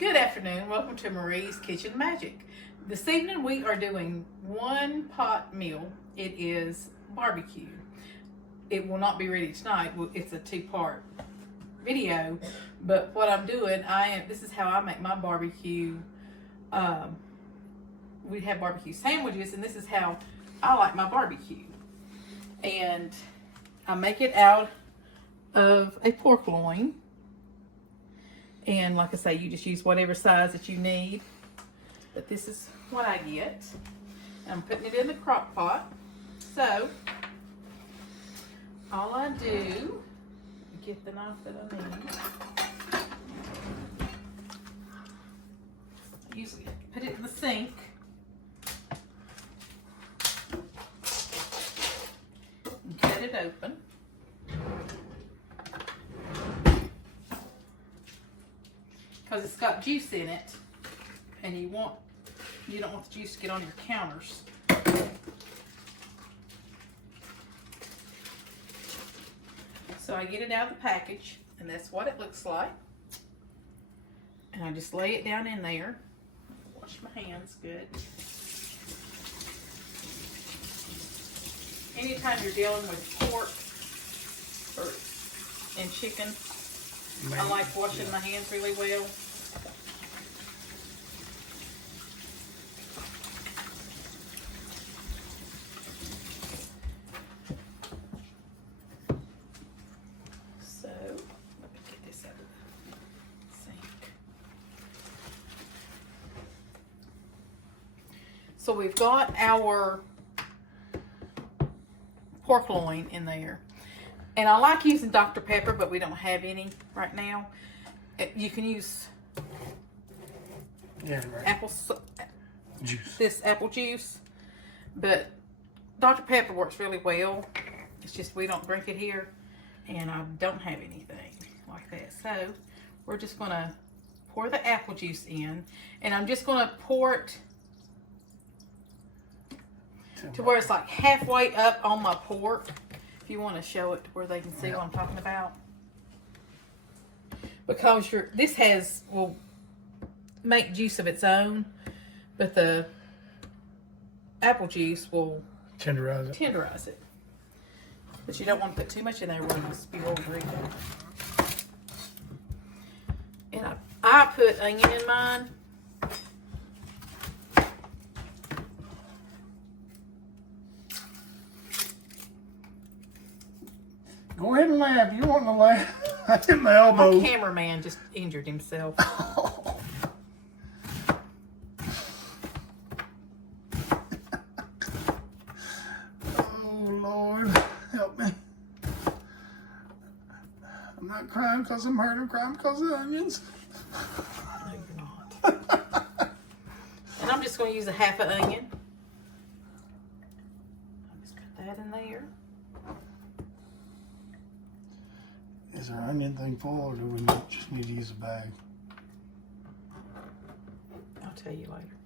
Good afternoon. Welcome to Marie's Kitchen Magic. This evening we are doing one pot meal. It is barbecue. It will not be ready tonight. It's a two-part video, but what I'm doing, this is how I make my barbecue. We have barbecue sandwiches, and this is how I like my barbecue. And I make it out of a pork loin. And like I say, you just use whatever size that you need. But this is what I get. I'm putting it in the crock pot. So, all I do, get the knife that I need. Usually put it in the sink. And cut it open. Because it's got juice in it, and you don't want the juice to get on your counters. So I get it out of the package, and that's what it looks like. And I just lay it down in there. Wash my hands good. Anytime you're dealing with pork and chicken, I like washing my hands really well. So, let me get this out of the sink. So we've got our pork loin in there. And I like using Dr. Pepper, but we don't have any right now. You can use apple juice. This apple juice, but Dr. Pepper works really well. It's just we don't drink it here, and I don't have anything like that. So we're just gonna pour the apple juice in, and I'm just gonna pour it to where it's like halfway up on my pork. You want to show it to where they can see what I'm talking about, because this will make juice of its own, but the apple juice will tenderize it. But you don't want to put too much in there where it'll spill over it. And I put onion in mine. Go ahead and laugh. You want to laugh? I hit my elbow. My cameraman just injured himself. Oh, Lord. Help me. I'm not crying because I'm hurt. I'm crying because of the onions. No, you're not. And I'm just going to use a half an onion. I'll just put that in there. Is our onion thing full, or do we just need to use a bag? I'll tell you later.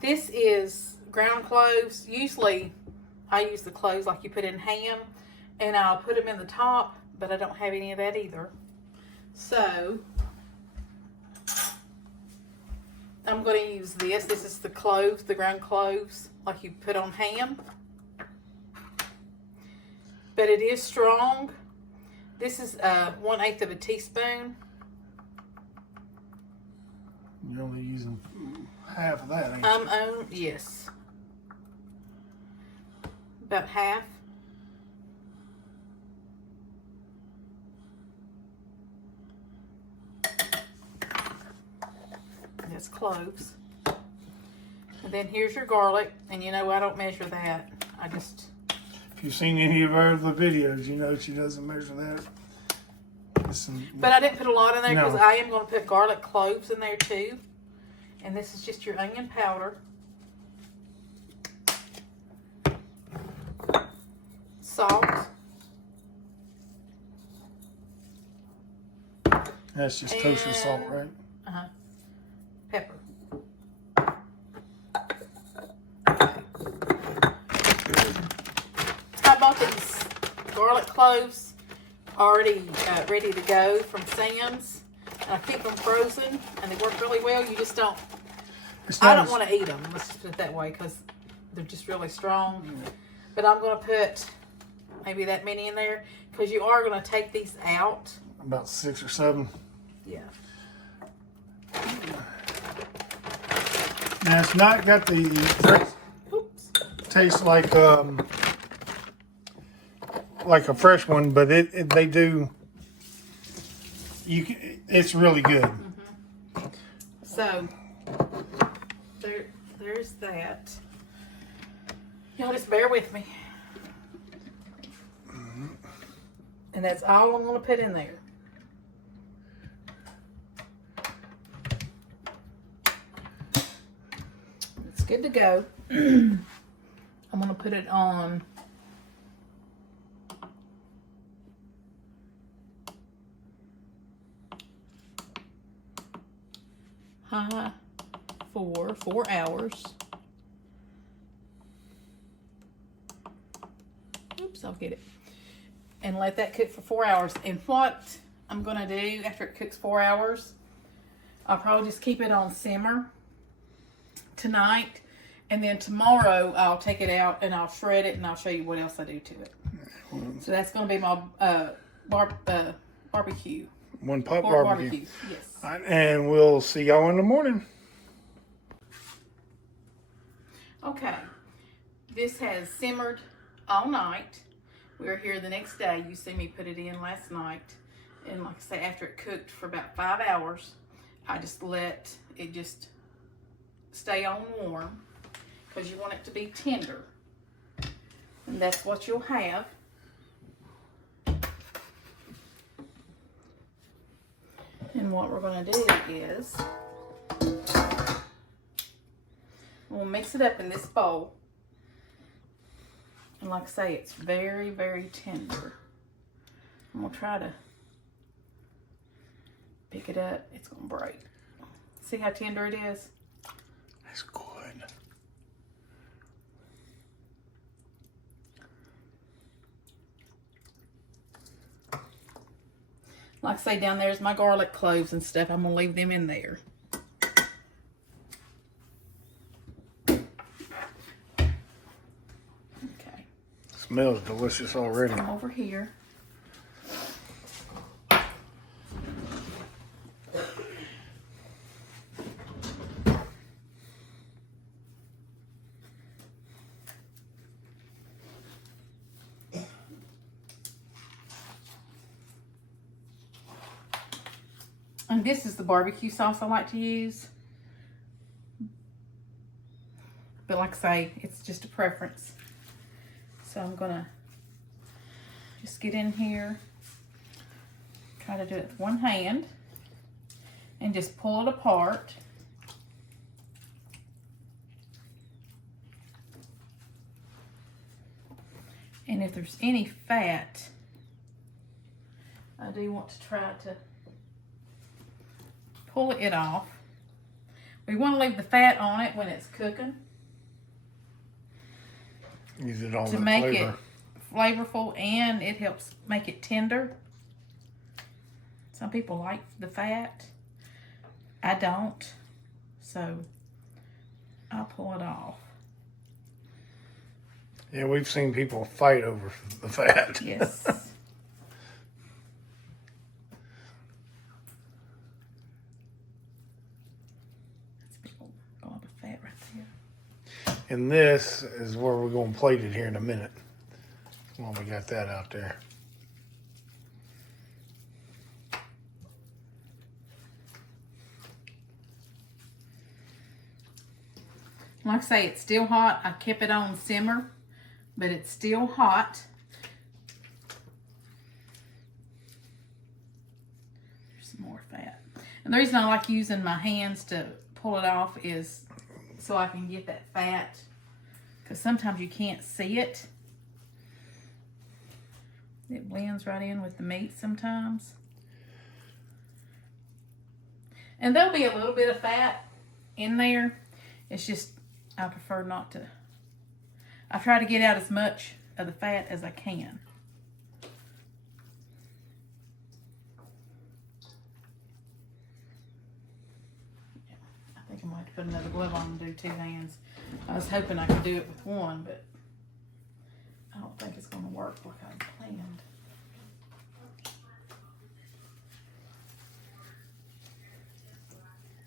This is ground cloves. Usually I use the cloves like you put in ham, and I'll put them in the top, but I don't have any of that either. So I'm going to use this. This is the cloves, the ground cloves, like you put on ham. But it is strong. This is 1/8 of a teaspoon. You're only using half of that, ain't you? Yes. About half. That's cloves. And then here's your garlic, and you know I don't measure that. I just... If you've seen any of our other videos, you know she doesn't measure that. But I didn't put a lot in there because No. I am going to put garlic cloves in there too. And this is just your onion powder. Salt. That's just kosher salt, right? Uh-huh. Pepper. I bought these garlic cloves already ready to go from Sam's. And I keep them frozen, and they work really well. You just don't, I don't want to eat them, let's just put it that way, because they're just really strong. But I'm going to put maybe that many in there, because you are going to take these out. About 6 or 7. Yeah. Now it's not got the taste like a fresh one, but they do. It's really good. Mm-hmm. So there's that. Y'all just bear with me. And that's all I'm going to put in there. It's good to go. I'm going to put it on high for 4 hours. Oops, I'll get it. And let that cook for 4 hours. And what I'm going to do after it cooks 4 hours, I'll probably just keep it on simmer tonight. And then tomorrow I'll take it out and I'll shred it and I'll show you what else I do to it. So that's going to be my barbecue. One pot Pork barbecue. Yes. All right, and we'll see y'all in the morning. Okay. This has simmered all night. We were here the next day. You see me put it in last night. And like I say, after it cooked for about 5 hours, I just let it just stay on warm, because you want it to be tender. And that's what you'll have. And what we're going to do is we'll mix it up in this bowl. And like I say, it's very, very tender. I'm going to try to pick it up. It's going to break. See how tender it is? It's good. Like I say, down there's my garlic cloves and stuff. I'm going to leave them in there. Okay. Smells delicious already. Come over here. And this is the barbecue sauce I like to use. But like I say, it's just a preference. So I'm gonna just get in here, try to do it with one hand, and just pull it apart. And if there's any fat, I do want to try to pull it off. We want to leave the fat on it when it's cooking. Use it all to make it flavorful, and it helps make it tender. Some people like the fat. I don't. So I'll pull it off. Yeah, we've seen people fight over the fat. Yes. And this is where we're going to plate it here in a minute. Well, we got that out there. Like I say, it's still hot. I kept it on simmer, but it's still hot. There's some more fat. And the reason I like using my hands to pull it off is so I can get that fat, because sometimes you can't see it. It blends right in with the meat sometimes. And there'll be a little bit of fat in there. It's just, I prefer not to. I try to get out as much of the fat as I can. I'm going to have to put another glove on and do 2 hands. I was hoping I could do it with one, but I don't think it's going to work like I planned.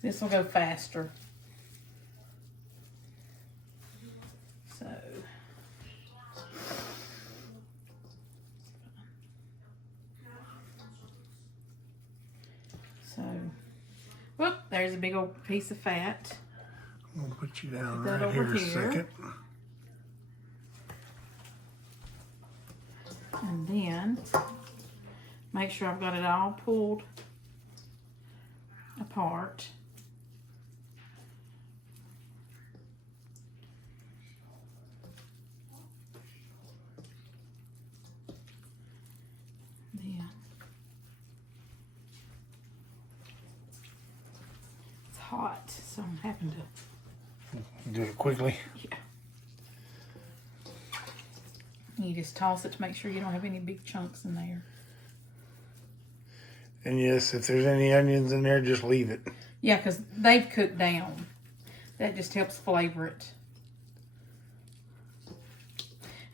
This will go faster. So. Whoop, there's a big old piece of fat. I'm going to put you down Put that right over here a here. second. And then make sure I've got it all pulled apart. Then it's hot, so I'm having to Do it quickly. yeah. You just toss it to make sure you don't have any big chunks in there. And yes, if there's any onions in there, just leave it. Yeah, because they've cooked down. That just helps flavor it.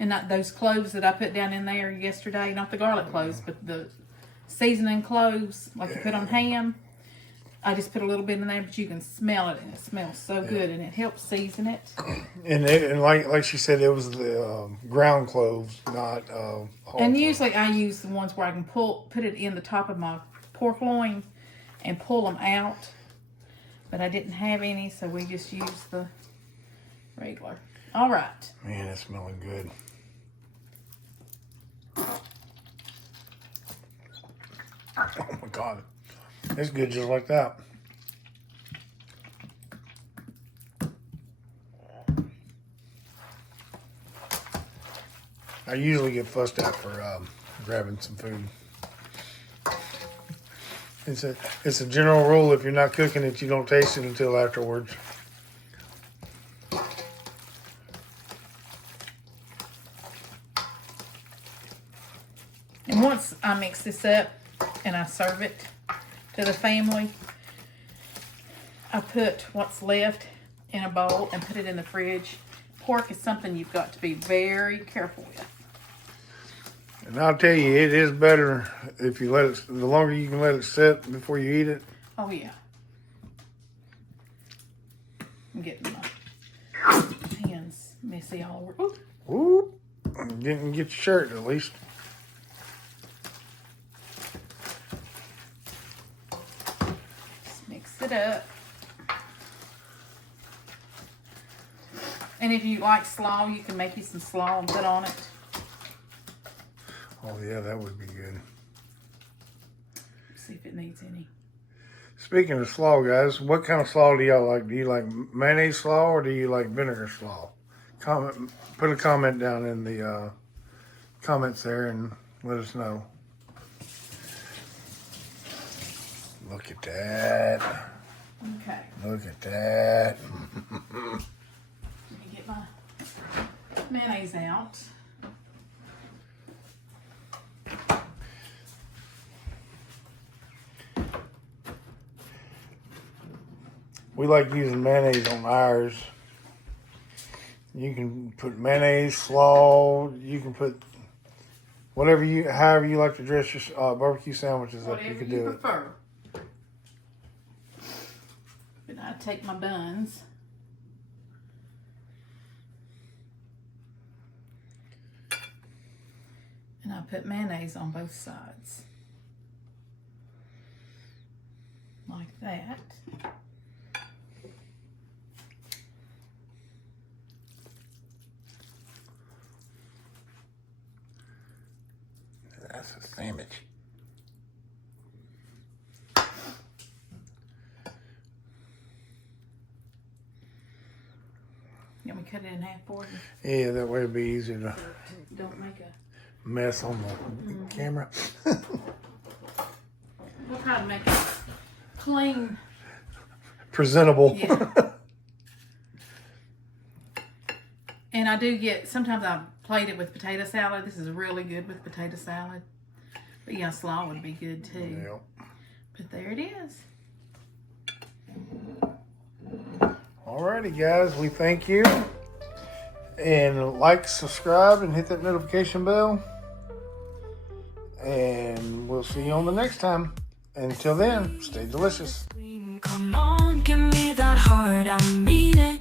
And not those cloves that I put down in there yesterday, not the garlic cloves, but the seasoning cloves, like you put on ham. I just put a little bit in there, but you can smell it, and it smells so good, and it helps season it. And like she said, it was the ground cloves, not whole And cloves. usually I use the ones where I can put it in the top of my pork loin and pull them out. But I didn't have any, so we just used the regular. All right. Man, it's smelling good. Oh my God. It's good just like that. I usually get fussed at for grabbing some food. It's a general rule, if you're not cooking it, you don't taste it until afterwards. And once I mix this up and I serve it to the family, I put what's left in a bowl and put it in the fridge. Pork is something you've got to be very careful with. And I'll tell you, it is better if you let it, the longer you can let it sit before you eat it. Oh, yeah. I'm getting my hands messy all over. Ooh. Whoop. Didn't get your shirt at least. Just mix it up. And if you like slaw, you can make you some slaw and put on it. Oh yeah, that would be good. See if it needs any. Speaking of slaw, guys, what kind of slaw do y'all like? Do you like mayonnaise slaw or do you like vinegar slaw? Put a comment down in the comments there and let us know. Look at that. Okay. Look at that. Let me get my mayonnaise out. We like using mayonnaise on ours. You can put mayonnaise, slaw. You can put however you like to dress your barbecue sandwiches up. You Whatever can you do it. prefer. But I take my buns. And I put mayonnaise on both sides. Like that. That's a sandwich. You want me to cut it in half for you? Yeah, that way it'd be easier to Don't make a... mess on the camera. We'll try to make it clean. Presentable. Yeah. And I do get, sometimes I plate it with potato salad. This is really good with potato salad. But yeah, slaw would be good too. Yep. But there it is. Alrighty, guys, we thank you. And like, subscribe, and hit that notification bell. And we'll see you on the next time. Until then, stay delicious. Come on, give me that heart I'm beating.